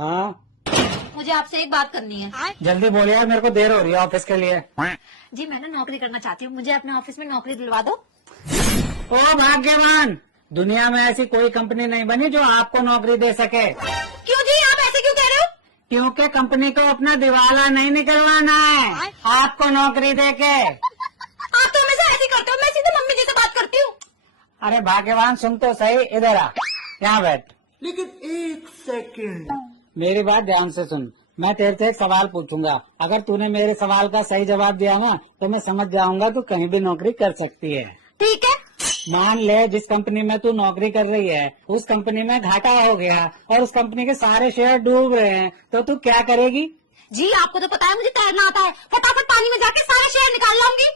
हाँ मुझे आपसे एक बात करनी है। जल्दी बोलिए, मेरे को देर हो रही है ऑफिस के लिए। जी मैं ना नौकरी करना चाहती हूँ, मुझे अपने ऑफिस में नौकरी दिलवा दो। ओ भाग्यवान, दुनिया में ऐसी कोई कंपनी नहीं बनी जो आपको नौकरी दे सके। क्यों जी, आप ऐसे क्यों कह रहे हो? क्योंकि कंपनी को अपना दिवाला नहीं निकलवाना है आपको नौकरी देके। आप तो हमेशा ऐसे ही करते हो, मैं सीधे मम्मी जी से बात करती हूँ। अरे भाग्यवान सुन तो सही, इधर आ, यहाँ बैठ। लेकिन 1 सेकंड। मेरी बात ध्यान से सुन, मैं तेरे से एक सवाल पूछूंगा, अगर तूने मेरे सवाल का सही जवाब दिया ना तो मैं समझ जाऊंगा तू कहीं भी नौकरी कर सकती है। ठीक है। मान ले जिस कंपनी में तू नौकरी कर रही है उस कंपनी में घाटा हो गया और उस कंपनी के सारे शेयर डूब रहे हैं, तो तू क्या करेगी? जी आपको तो पता है मुझे तैरना आता है, फटाफट पानी में जाके सारा शेयर निकाल लाऊंगी।